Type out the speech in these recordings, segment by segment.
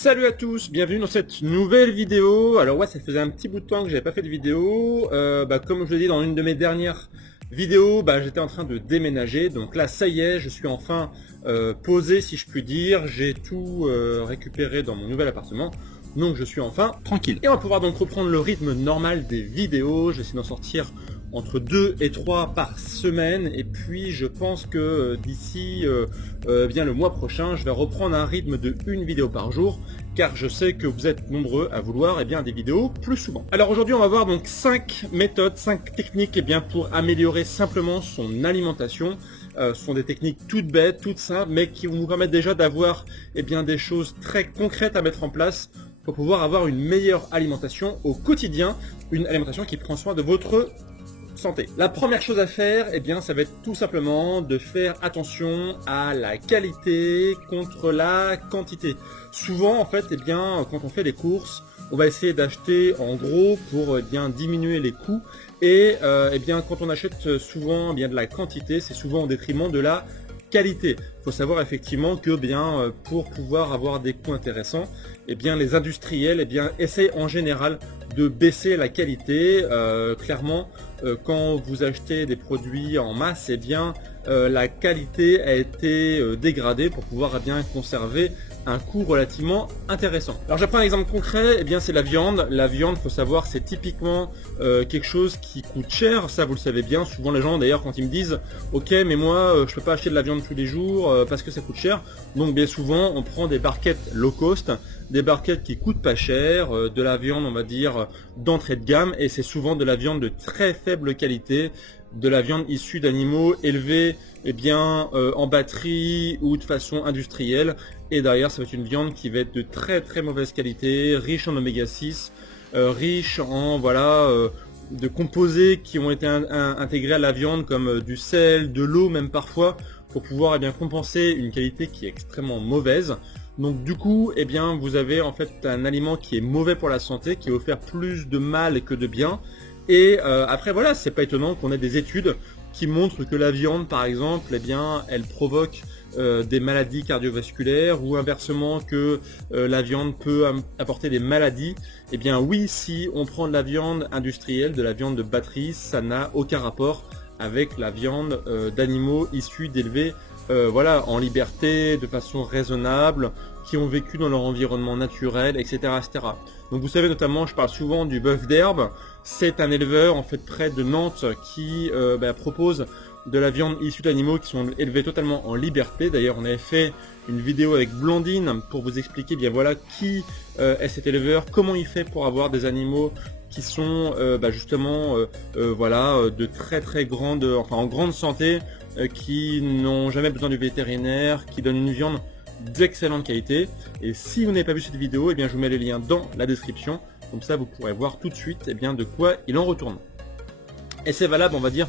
Salut à tous, bienvenue dans cette nouvelle vidéo. Alors ouais, ça faisait un petit bout de temps que j'avais pas fait de vidéo. Comme je l'ai dit dans une de mes dernières vidéos, j'étais en train de déménager. Donc là, ça y est, je suis enfin posé, si je puis dire. J'ai tout récupéré dans mon nouvel appartement. Donc je suis enfin tranquille. Et on va pouvoir donc reprendre le rythme normal des vidéos. J'essaie d'en sortir entre 2 et 3 par semaine, et puis je pense que d'ici bien le mois prochain, je vais reprendre un rythme de une vidéo par jour, car je sais que vous êtes nombreux à vouloir des vidéos plus souvent. Alors aujourd'hui, on va voir donc 5 méthodes, 5 techniques pour améliorer simplement son alimentation. Ce sont des techniques toutes bêtes, toutes simples, mais qui vont vous permettre déjà d'avoir des choses très concrètes à mettre en place pour pouvoir avoir une meilleure alimentation au quotidien, une alimentation qui prend soin de votre santé. La première chose à faire, ça va être tout simplement de faire attention à la qualité contre la quantité. Souvent, en fait, quand on fait les courses, on va essayer d'acheter en gros pour diminuer les coûts. Et quand on achète souvent de la quantité, c'est souvent au détriment de la qualité. Il faut savoir effectivement que pour pouvoir avoir des coûts intéressants, les industriels essayent en général de baisser la qualité. Clairement, quand vous achetez des produits en masse, la qualité a été dégradée pour pouvoir conserver un coût relativement intéressant. Alors j'apprends un exemple concret, c'est la viande. La viande, faut savoir, c'est typiquement quelque chose qui coûte cher, ça vous le savez bien. Souvent les gens d'ailleurs, quand ils me disent ok, mais moi je peux pas acheter de la viande tous les jours parce que ça coûte cher, donc bien souvent on prend des barquettes low cost, des barquettes qui coûtent pas cher, de la viande on va dire d'entrée de gamme, et c'est souvent de la viande de très faible qualité, de la viande issue d'animaux élevés en batterie ou de façon industrielle, et derrière ça va être une viande qui va être de très très mauvaise qualité, riche en oméga 6, riche en de composés qui ont été intégrés à la viande comme du sel, de l'eau même parfois, pour pouvoir compenser une qualité qui est extrêmement mauvaise. Donc du coup, vous avez en fait un aliment qui est mauvais pour la santé, qui va vous faire plus de mal que de bien. Et après voilà, c'est pas étonnant qu'on ait des études qui montrent que la viande, par exemple, elle provoque des maladies cardiovasculaires, ou inversement que la viande peut apporter des maladies. Oui, si on prend de la viande industrielle, de la viande de batterie, ça n'a aucun rapport avec la viande d'animaux issus d'élevés en liberté, de façon raisonnable, qui ont vécu dans leur environnement naturel, etc., etc. Donc vous savez, notamment, je parle souvent du bœuf d'herbe. C'est un éleveur en fait près de Nantes qui propose de la viande issue d'animaux qui sont élevés totalement en liberté. D'ailleurs, on avait fait une vidéo avec Blandine pour vous expliquer qui est cet éleveur, comment il fait pour avoir des animaux qui sont de très très grande, en grande santé, qui n'ont jamais besoin du vétérinaire, qui donnent une viande d'excellente qualité. Et si vous n'avez pas vu cette vidéo, je vous mets les liens dans la description, comme ça vous pourrez voir tout de suite de quoi il en retourne. Et c'est valable, on va dire,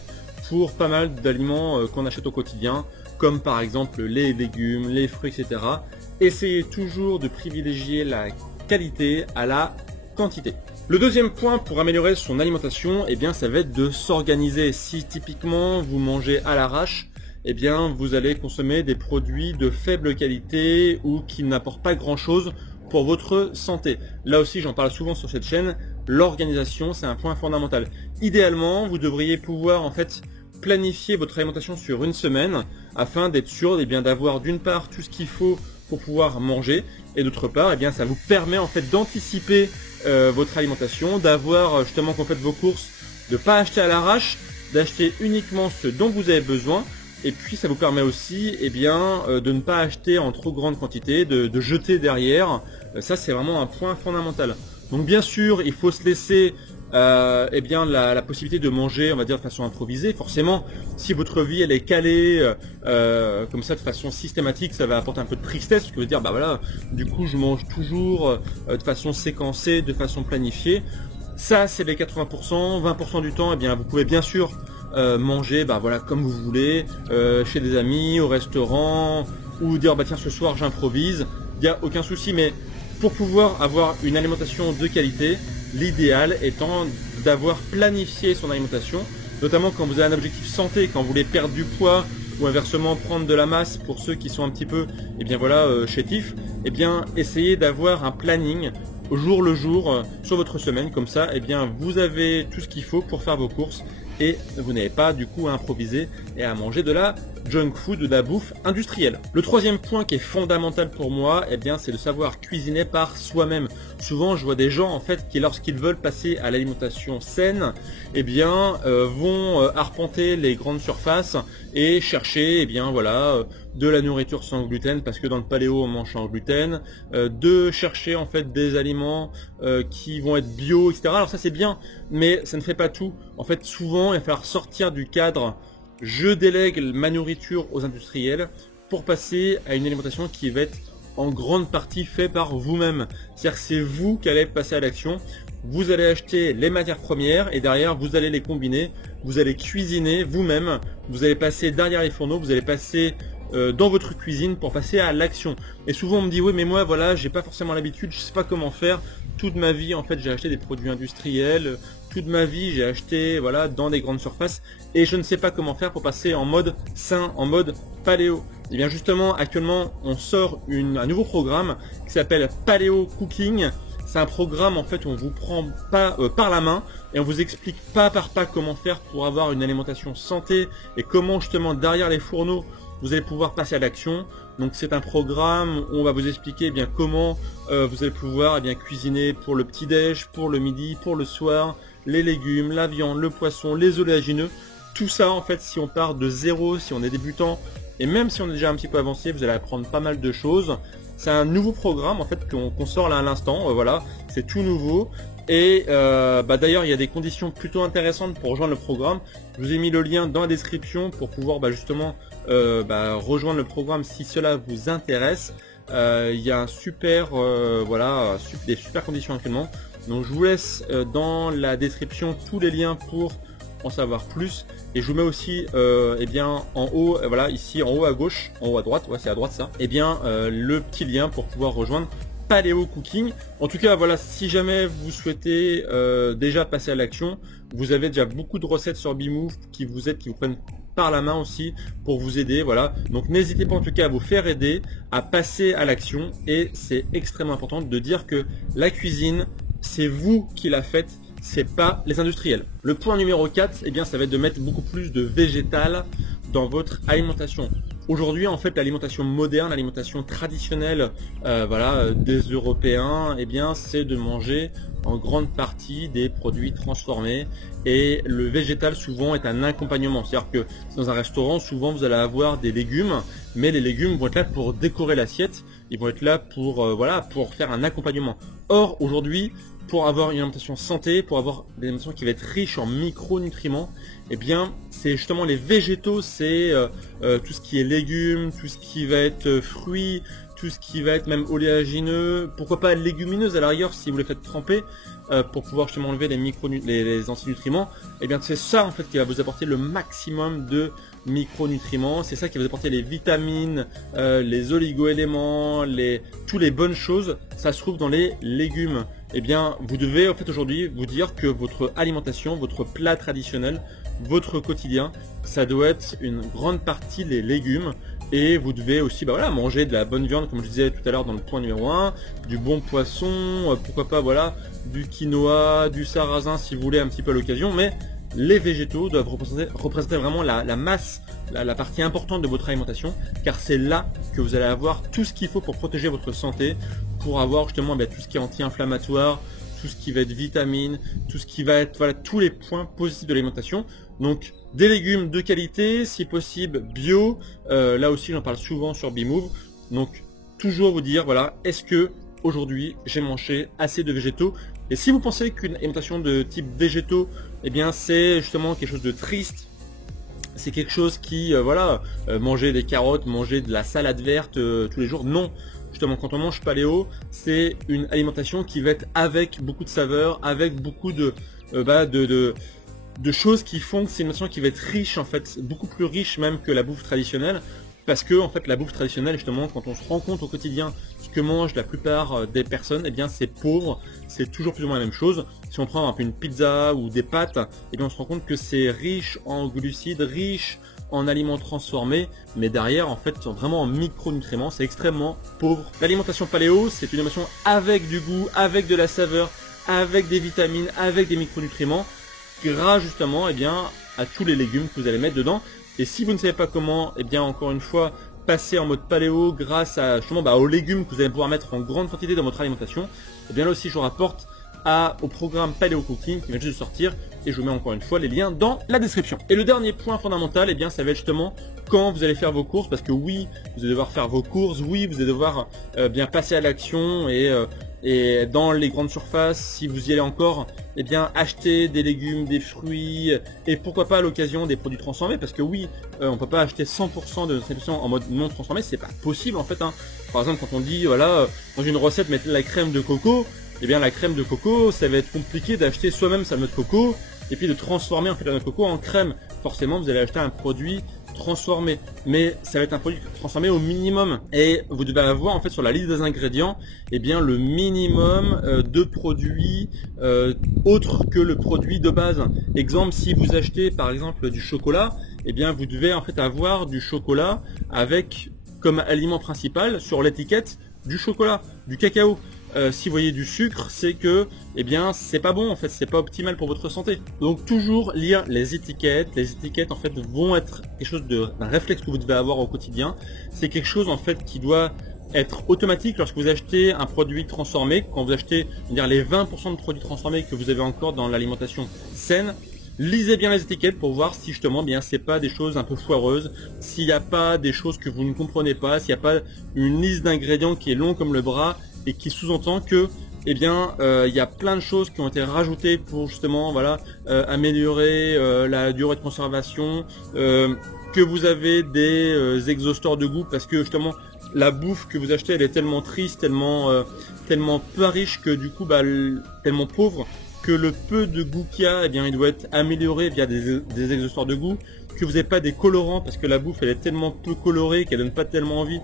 pour pas mal d'aliments qu'on achète au quotidien, comme par exemple les légumes, les fruits, etc. Essayez toujours de privilégier la qualité à la quantité. Le deuxième point pour améliorer son alimentation, ça va être de s'organiser. Si typiquement vous mangez à l'arrache, vous allez consommer des produits de faible qualité ou qui n'apportent pas grand chose pour votre santé. Là aussi, j'en parle souvent sur cette chaîne, l'organisation, c'est un point fondamental. Idéalement, vous devriez pouvoir en fait planifier votre alimentation sur une semaine afin d'être sûr d'avoir d'une part tout ce qu'il faut pour pouvoir manger, et d'autre part ça vous permet en fait d'anticiper votre alimentation, d'avoir justement quand vous faites vos courses, de ne pas acheter à l'arrache, d'acheter uniquement ce dont vous avez besoin. Et puis ça vous permet aussi de ne pas acheter en trop grande quantité, de jeter derrière. Ça c'est vraiment un point fondamental. Donc bien sûr, il faut se laisser la possibilité de manger, on va dire, de façon improvisée. Forcément, si votre vie elle est calée comme ça de façon systématique, ça va apporter un peu de tristesse, parce que vous dire du coup je mange toujours de façon séquencée, de façon planifiée. Ça c'est les 80%, 20% du temps, vous pouvez bien sûr manger comme vous voulez, chez des amis, au restaurant, ou dire tiens ce soir j'improvise, il n'y a aucun souci. Mais pour pouvoir avoir une alimentation de qualité, l'idéal étant d'avoir planifié son alimentation, notamment quand vous avez un objectif santé, quand vous voulez perdre du poids, ou inversement prendre de la masse pour ceux qui sont un petit peu chétifs, essayez d'avoir un planning au jour le jour sur votre semaine, comme ça vous avez tout ce qu'il faut pour faire vos courses et vous n'avez pas du coup à improviser et à manger de la junk food, de la bouffe industrielle. Le troisième point qui est fondamental pour moi, c'est de savoir cuisiner par soi-même. Souvent je vois des gens en fait qui lorsqu'ils veulent passer à l'alimentation saine, vont arpenter les grandes surfaces et chercher de la nourriture sans gluten, parce que dans le paléo on mange sans gluten, de chercher en fait des aliments qui vont être bio, etc. Alors ça c'est bien, mais ça ne fait pas tout. En fait souvent il va falloir sortir du cadre je délègue ma nourriture aux industriels pour passer à une alimentation qui va être en grande partie faite par vous-même. C'est-à-dire que c'est vous qui allez passer à l'action. Vous allez acheter les matières premières et derrière vous allez les combiner, vous allez cuisiner vous-même, vous allez passer derrière les fourneaux, vous allez passer dans votre cuisine pour passer à l'action. Et souvent on me dit oui mais moi voilà j'ai pas forcément l'habitude, je sais pas comment faire. Toute ma vie en fait j'ai acheté des produits industriels, toute ma vie j'ai acheté dans des grandes surfaces et je ne sais pas comment faire pour passer en mode sain, en mode paléo. Et bien justement actuellement on sort un nouveau programme qui s'appelle Paléo Cooking. C'est un programme en fait où on vous prend pas par la main et on vous explique pas par pas comment faire pour avoir une alimentation santé et comment justement derrière les fourneaux vous allez pouvoir passer à l'action. Donc c'est un programme où on va vous expliquer comment vous allez pouvoir cuisiner pour le petit-déj, pour le midi, pour le soir, les légumes, la viande, le poisson, les oléagineux. Tout ça en fait si on part de zéro, si on est débutant et même si on est déjà un petit peu avancé, vous allez apprendre pas mal de choses. C'est un nouveau programme en fait qu'on sort là à l'instant, c'est tout nouveau. Et d'ailleurs il y a des conditions plutôt intéressantes pour rejoindre le programme. Je vous ai mis le lien dans la description pour pouvoir justement rejoindre le programme si cela vous intéresse. Il y a un des super conditions actuellement. Donc je vous laisse dans la description tous les liens pour en savoir plus. Et je vous mets aussi en haut, ici en haut à gauche, en haut à droite, c'est à droite ça, le petit lien pour pouvoir rejoindre Paléo Cooking. En tout cas si jamais vous souhaitez déjà passer à l'action, vous avez déjà beaucoup de recettes sur Bimove qui vous prennent par la main aussi pour vous aider. Donc n'hésitez pas en tout cas à vous faire aider, à passer à l'action. Et c'est extrêmement important de dire que la cuisine, c'est vous qui la faites, c'est pas les industriels. Le point numéro 4, ça va être de mettre beaucoup plus de végétal dans votre alimentation. Aujourd'hui en fait l'alimentation moderne, l'alimentation traditionnelle des Européens, c'est de manger en grande partie des produits transformés et le végétal souvent est un accompagnement. C'est-à-dire que dans un restaurant souvent vous allez avoir des légumes, mais les légumes vont être là pour décorer l'assiette, ils vont être là pour faire un accompagnement. Or aujourd'hui pour avoir une alimentation santé, pour avoir une alimentation qui va être riche en micronutriments, c'est justement les végétaux, c'est tout ce qui est légumes, tout ce qui va être fruits, tout ce qui va être même oléagineux, pourquoi pas légumineuses à la rigueur si vous les faites tremper pour pouvoir justement enlever les antinutriments. C'est ça en fait qui va vous apporter le maximum de micronutriments, c'est ça qui va vous apporter les vitamines, les oligo-éléments, toutes les bonnes choses, ça se trouve dans les légumes. Vous devez en fait aujourd'hui vous dire que votre alimentation, votre plat traditionnel, votre quotidien, ça doit être une grande partie les légumes. Et vous devez aussi manger de la bonne viande, comme je disais tout à l'heure dans le point numéro 1, du bon poisson, pourquoi pas du quinoa, du sarrasin si vous voulez un petit peu à l'occasion, mais les végétaux doivent représenter vraiment la masse, la partie importante de votre alimentation, car c'est là que vous allez avoir tout ce qu'il faut pour protéger votre santé, pour avoir justement tout ce qui est anti-inflammatoire, tout ce qui va être vitamines, tout ce qui va être tous les points positifs de l'alimentation. Donc des légumes de qualité, si possible bio, là aussi j'en parle souvent sur Bimove. Donc toujours vous dire est-ce que aujourd'hui j'ai mangé assez de végétaux? Et si vous pensez qu'une alimentation de type végétaux c'est justement quelque chose de triste, c'est quelque chose qui manger des carottes, manger de la salade verte tous les jours, non. Justement quand on mange paléo, c'est une alimentation qui va être avec beaucoup de saveurs, avec beaucoup de choses qui font que c'est une alimentation qui va être riche en fait, beaucoup plus riche même que la bouffe traditionnelle. Parce que en fait la bouffe traditionnelle justement, quand on se rend compte au quotidien ce que mangent la plupart des personnes, c'est pauvre, c'est toujours plus ou moins la même chose. Si on prend un peu une pizza ou des pâtes, on se rend compte que c'est riche en glucides, riche en aliments transformés, mais derrière en fait sont vraiment en micronutriments, c'est extrêmement pauvre. L'alimentation paléo, c'est une alimentation avec du goût, avec de la saveur, avec des vitamines, avec des micronutriments, grâce justement à tous les légumes que vous allez mettre dedans. Et si vous ne savez pas comment, encore une fois, passer en mode paléo grâce à justement aux légumes que vous allez pouvoir mettre en grande quantité dans votre alimentation, là aussi je vous rapporte au programme Paléo Cooking qui vient juste de sortir, et je vous mets encore une fois les liens dans la description. Et le dernier point fondamental, ça va être justement quand vous allez faire vos courses, parce que oui, vous allez devoir faire vos courses, oui, vous allez devoir passer à l'action, et dans les grandes surfaces, si vous y allez encore, acheter des légumes, des fruits, et pourquoi pas à l'occasion des produits transformés, parce que oui, on peut pas acheter 100% de notre alimentation en mode non transformé, c'est pas possible en fait. Par exemple, quand on dit voilà, dans une recette mettez de la crème de coco, la crème de coco, ça va être compliqué d'acheter soi-même sa noix de coco et puis de transformer en fait la noix de coco en crème. Forcément, vous allez acheter un produit transformé, mais ça va être un produit transformé au minimum, et vous devez avoir en fait sur la liste des ingrédients le minimum de produits autres que le produit de base. Exemple, si vous achetez par exemple du chocolat, vous devez en fait avoir du chocolat avec comme aliment principal sur l'étiquette du chocolat, du cacao. Si vous voyez du sucre, c'est que c'est pas bon en fait, c'est pas optimal pour votre santé. Donc toujours lire les étiquettes. Les étiquettes en fait vont être quelque chose d'un réflexe que vous devez avoir au quotidien. C'est quelque chose en fait qui doit être automatique lorsque vous achetez un produit transformé. Quand vous achetez les 20% de produits transformés que vous avez encore dans l'alimentation saine, lisez bien les étiquettes pour voir si justement c'est pas des choses un peu foireuses, s'il n'y a pas des choses que vous ne comprenez pas, s'il n'y a pas une liste d'ingrédients qui est long comme le bras et qui sous-entend que il y a plein de choses qui ont été rajoutées pour justement améliorer la durée de conservation, que vous avez des exhausteurs de goût parce que justement la bouffe que vous achetez elle est tellement triste, tellement pas riche que du coup tellement pauvre que le peu de goût qu'il y a, il doit être amélioré via des exhausteurs de goût, que vous n'avez pas des colorants parce que la bouffe elle est tellement peu colorée qu'elle donne pas tellement envie,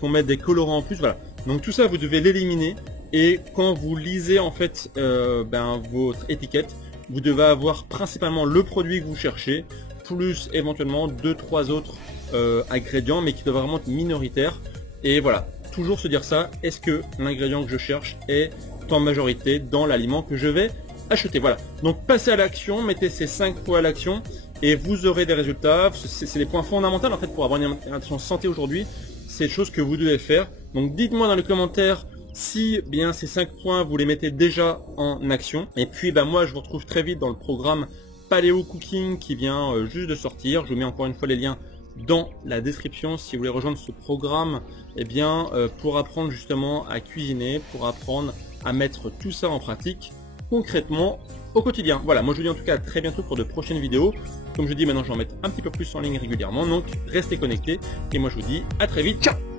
qu'on mette des colorants en plus, voilà. Donc tout ça vous devez l'éliminer, et quand vous lisez en fait votre étiquette, vous devez avoir principalement le produit que vous cherchez, plus éventuellement 2-3 autres ingrédients, mais qui doivent vraiment être minoritaires. Et voilà, toujours se dire ça, est-ce que l'ingrédient que je cherche est en majorité dans l'aliment que je vais acheter. Voilà, donc passez à l'action, mettez ces 5 points à l'action et vous aurez des résultats. C'est des points fondamentaux en fait pour avoir une alimentation santé aujourd'hui. C'est des choses que vous devez faire. Donc dites-moi dans les commentaires si ces 5 points vous les mettez déjà en action. Et puis moi je vous retrouve très vite dans le programme Paléo Cooking qui vient juste de sortir. Je vous mets encore une fois les liens dans la description si vous voulez rejoindre ce programme, pour apprendre justement à cuisiner, pour apprendre à mettre tout ça en pratique concrètement au quotidien. Voilà, moi je vous dis en tout cas à très bientôt pour de prochaines vidéos. Comme je dis maintenant, je vais en mettre un petit peu plus en ligne régulièrement, donc restez connectés et moi je vous dis à très vite. Ciao!